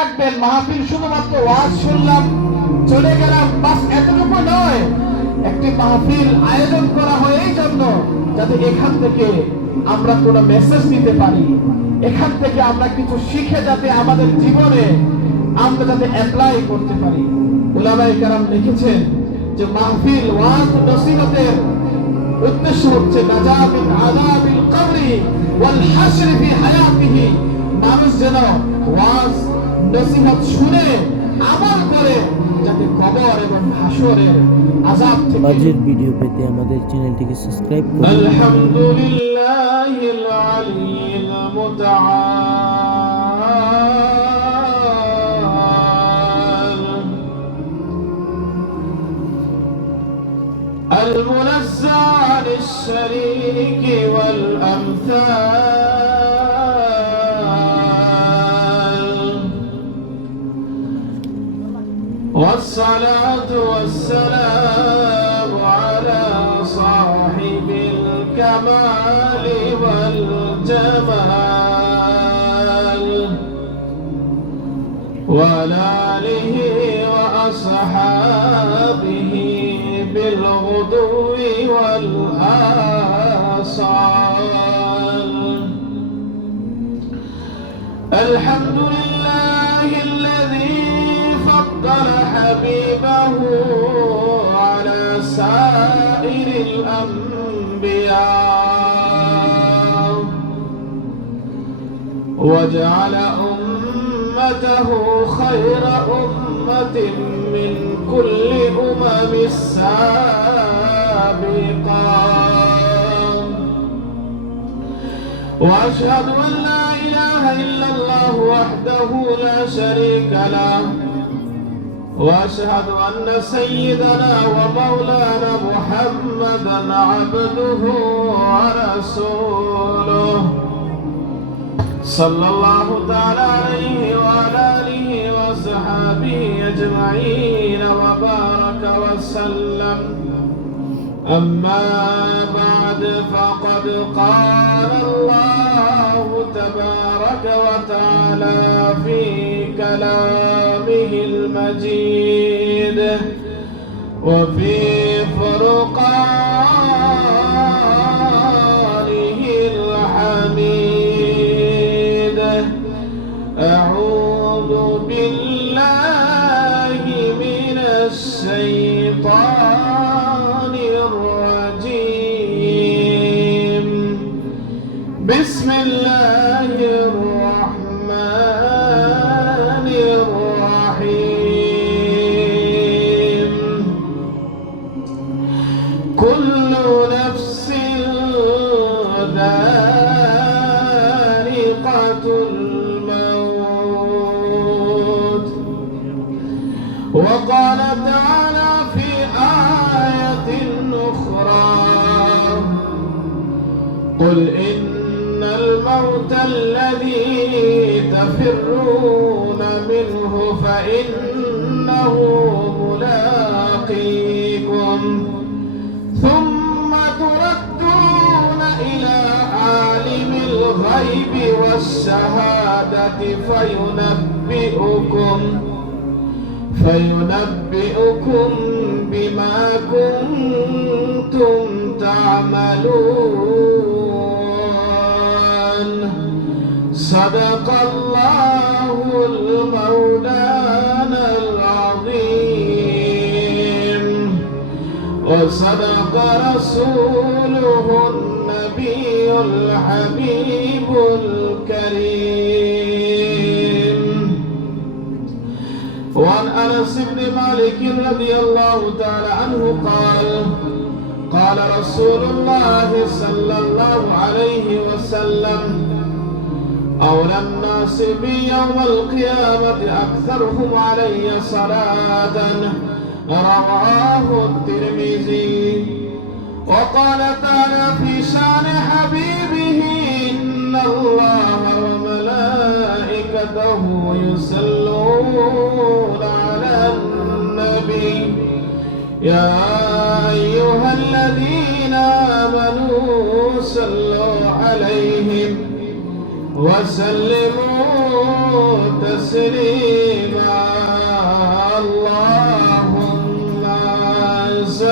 রাখবেন। মাহফিল শুধুমাত্র ওয়াজ শুনলাম, চলে গেলাম। বাস এতটুকু নয়, একটি মাহফিল আয়োজন করা হয় এই জন্য যাতে এখান থেকে আমরা কোনো মেসেজ দিতে পারি। এখান থেকে আমরা কিছু শিখে যাতে আমাদের জীবনে আমরা যাতে অ্যাপ্লাই করতে পারি। উলামায়ে কেরাম লিখেছেন যে, মাহফিল ওয়াজ নসিহতের উদ্দেশ্য হচ্ছে নাজামিন আযাবিল কবরি ওয়াল হাশর ফি হায়াতিহি। মানুষ যেন ওয়াজ নসিহত শুনে আমল করে যাতে কবর এবং হাসরের আযাব থেকে বাজের ভিডিও পেতে আমাদের চ্যানেলটিকে সাবস্ক্রাইব করুন الحمد لله العلي المتعال المنزع عن الشريك والأمثال والصلاة والسلام على صاحب الكمال والجمال. وعلى آله وأصحابه بالغدو والآصال وجعل أمته خير أمة من كل أمم السابقة وأشهد أن لا إله إلا الله وحده لا شريك له. وأشهد أن سيدنا ومولانا محمدا عبده ورسوله. صلى الله تعالى عليه وعلى آله وصحبه أجمعين وبارك وسلم. أما بعد فقد قال الله تبارك وتعالى في كلامه المجيد. وفي فرقانه فإنه ملاقيكم ثم تردون إلى عالم الغيب والشهادة فينبئكم فينبئكم بما كنتم وصدق رسوله النبي الحبيب الكريم. وعن أنس بن مالك رضي الله تعالى عنه قال قال رسول الله صلى الله عليه وسلم أولى الناس بي يوم القيامة أكثرهم علي صلاة. رواه الترمذي وقال تعالى في شان حبيبه إن الله وملائكته يصلون على النبي. يا أيها الذين آمنوا صلوا عليهم وسلموا تسليما. اللهم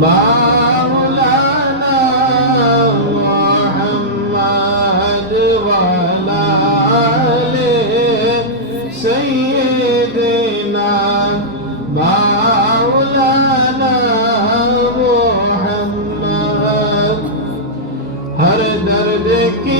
مولانا محمد وعلى آله سيدنا مولانا محمد ہر درد کی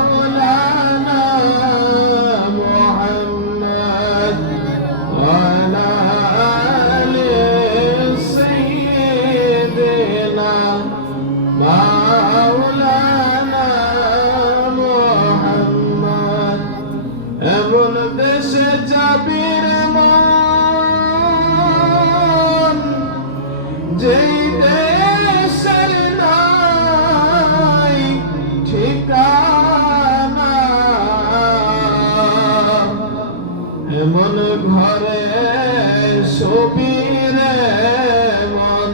ঘরে সবির মন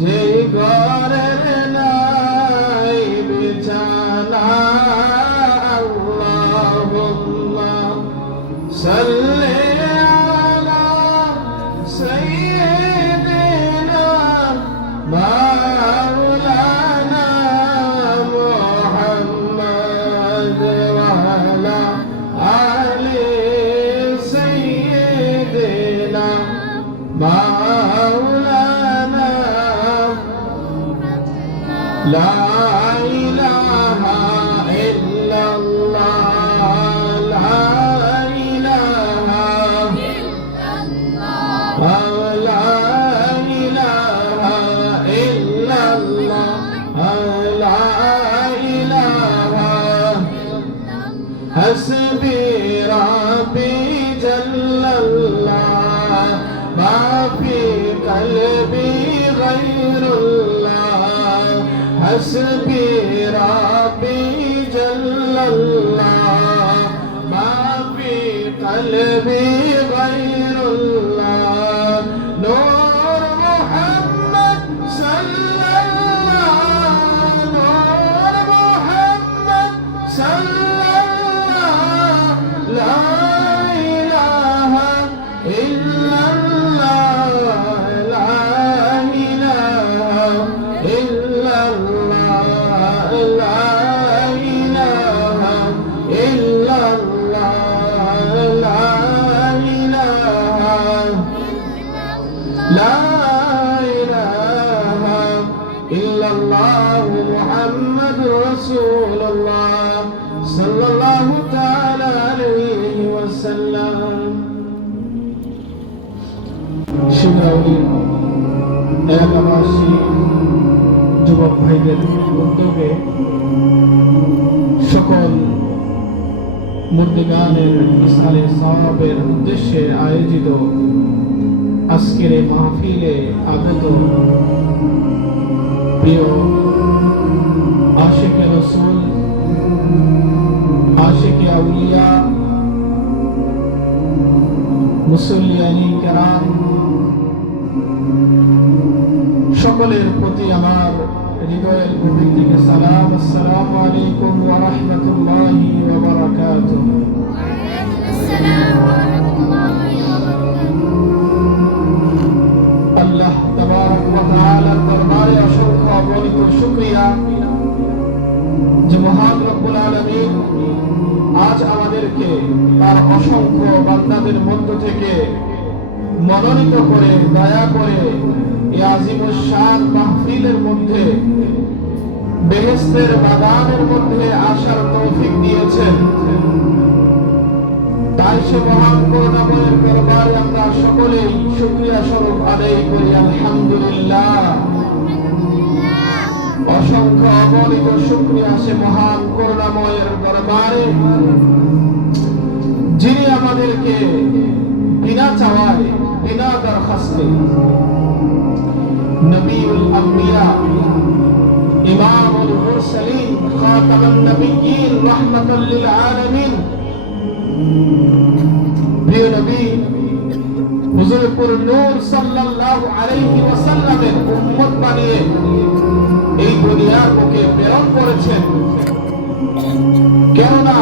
যে ঘরে নাই বিছানা আল্লাহুম্মা সাল্লি حسبي ربي جل الله ما في قلبي حسبي ربي جل الله ما في قلبي وسلم শিলাউলি এলাকাবাসী যুবক ভাইদের উদ্যোগে সকল মুর্দিগানের মিসালে সাহাবের উদ্দেশ্যে আয়োজিত আজকের এই মাহফিলে আগত প্রিয় আশিক রসুল আশিক আউলিয়া মুসল্লিয়ানি কেরাম সকলের প্রতি আমার হৃদয়ের গভীর থেকে সালাম আসসালামু আলাইকুম ওয়া রাহমাতুল্লাহি মনোনীত করে, দয়া করে এই মাহফিলের মধ্যে বেহেস্তের বাগানের মধ্যে আসার তৌফিক দিয়েছেন। তাই সে মহান করুণাময়ের দরবারে আমরা সকলেই স্বরূপ আদায় করি, আলহামদুলিল্লাহ। অসংখ্য সে মহান করুণাময়ের দরবারে, যিনি আমাদেরকে বিনা চাওয়ায় বিনা দরখাস্তে নবীউল আম্বিয়া, ইমামুল মুরসালিন, খাতামুন নবিয়্যিন, রাহমাতাল লিল আলামিন। প্রিয় নবী, হুজুরপুর নূর সাল্লাল্লাহু আলাইহি ওয়াসাল্লামের উম্মত বানিয়ে এই দুনিয়ার বুকে প্রেরণ করেছেন। কেননা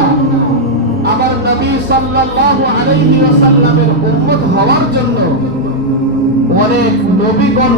নবী সাল্লাল্লাহু আলাইহি ওয়াসাল্লামের উম্মত হওয়ার জন্য অনেক নবীগণ